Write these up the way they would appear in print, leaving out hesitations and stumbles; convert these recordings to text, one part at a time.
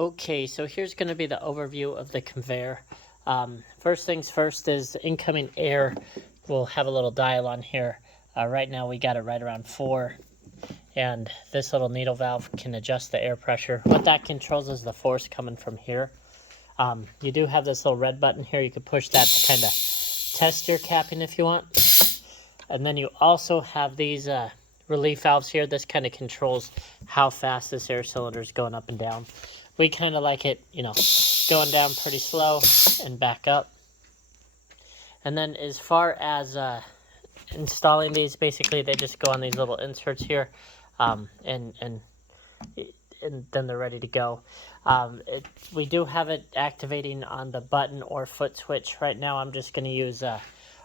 Okay, so here's going to be the overview of the conveyor. First things first is incoming air. We'll have a little dial on here. Right now we got it right around 4, and this little needle valve can adjust the air pressure. What that controls is the force coming from here. You do have this little red button here. You could push that to kind of test your capping if you want. And then you also have these relief valves here. This kind of controls how fast this air cylinder is going up and down. We kind of like it, going down pretty slow and back up. And then as far as installing these, basically they just go on these little inserts here, and then they're ready to go. We do have it activating on the button or foot switch. Right now I'm just going to use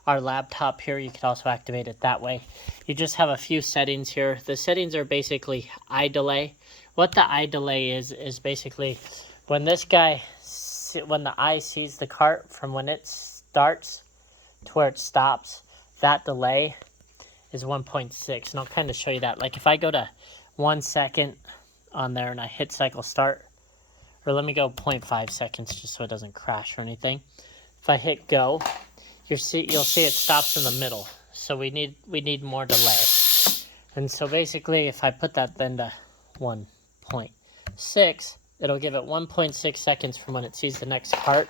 our laptop here. You can also activate it that way. You just have a few settings here. The settings are basically eye delay. What the eye delay is basically when when the eye sees the cart from when it starts to where it stops, that delay is 1.6. And I'll kind of show you that. Like if I go to 1 second on there and I hit cycle start, or let me go 0.5 seconds just so it doesn't crash or anything. If I hit go, you'll see it stops in the middle. So we need more delay. And so basically if I put that then to 1.6, it'll give it 1.6 seconds from when it sees the next cart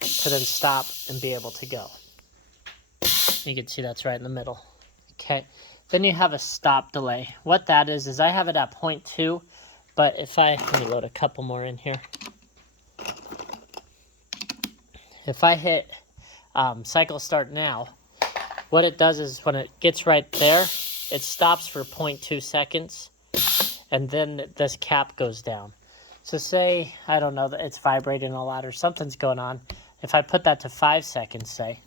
to then stop and be able to go. You can see that's right in the middle. Okay, then you have a stop delay. What that is I have it at 0.2, but let me load a couple more in here. If I hit cycle start now, what it does is when it gets right there, it stops for 0.2 seconds, and then this cap goes down. So say, I don't know, that it's vibrating a lot or something's going on. If I put that to 5 seconds, say,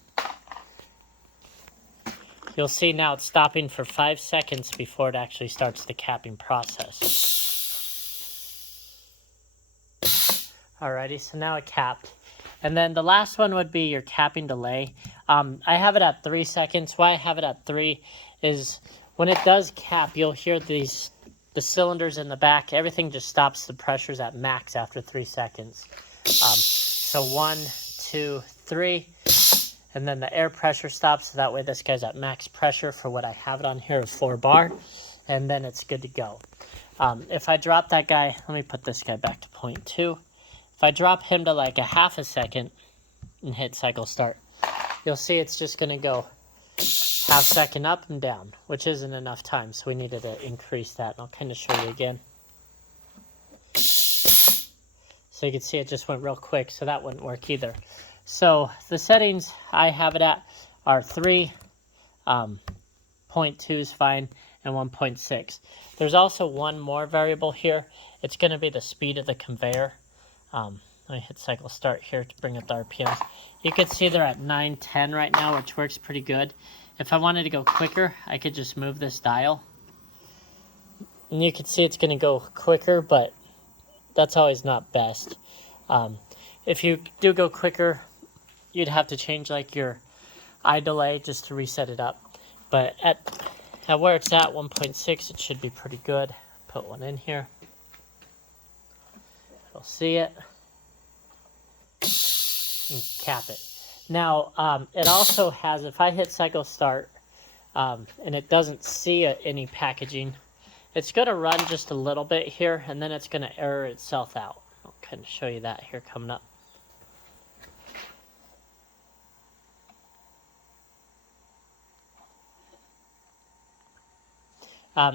you'll see now it's stopping for 5 seconds before it actually starts the capping process. Alrighty, so now it capped. And then the last one would be your capping delay. I have it at 3 seconds. Why I have it at 3 is when it does cap, you'll hear the cylinders in the back. Everything just stops. The pressure's at max after 3 seconds. So 1, 2, 3, and then the air pressure stops. So that way this guy's at max pressure for what I have it on here of 4 bar, and then it's good to go. If I drop that guy, let me put this guy back to 0.2. If I drop him to like a half a second and hit cycle start, you'll see it's just going to go half second up and down, which isn't enough time, so we needed to increase that. And I'll kind of show you again. So you can see it just went real quick, so that wouldn't work either. So the settings I have it at are 3, 0.2 is fine, and 1.6. There's also one more variable here. It's going to be the speed of the conveyor. Let me hit cycle start here to bring up the RPMs. You can see they're at 910 right now, which works pretty good. If I wanted to go quicker, I could just move this dial. And you can see it's going to go quicker, but that's always not best. If you do go quicker, you'd have to change like your eye delay just to reset it up. But at where it's at, 1.6, it should be pretty good. Put one in here. You'll see it. And cap it. Now, it also has, if I hit cycle start, and it doesn't see any packaging, it's going to run just a little bit here, and then it's going to error itself out. I'll kind of show you that here coming up.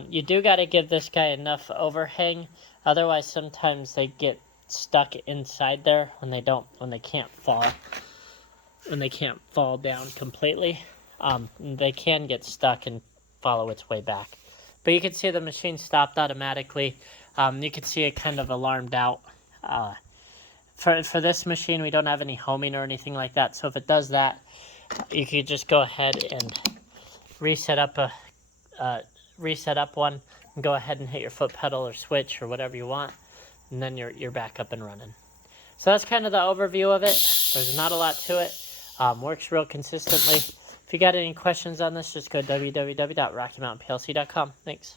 You do got to give this guy enough overhang, otherwise sometimes they get stuck inside there when they can't fall down completely. They can get stuck and follow its way back. But you can see the machine stopped automatically. You can see it kind of alarmed out. For this machine, we don't have any homing or anything like that. So if it does that, you could just go ahead and reset up one, and go ahead and hit your foot pedal or switch or whatever you want, and then you're back up and running. So that's kind of the overview of it. There's not a lot to it. Works real consistently. If you got any questions on this, just go to www.rockymountainplc.com. Thanks.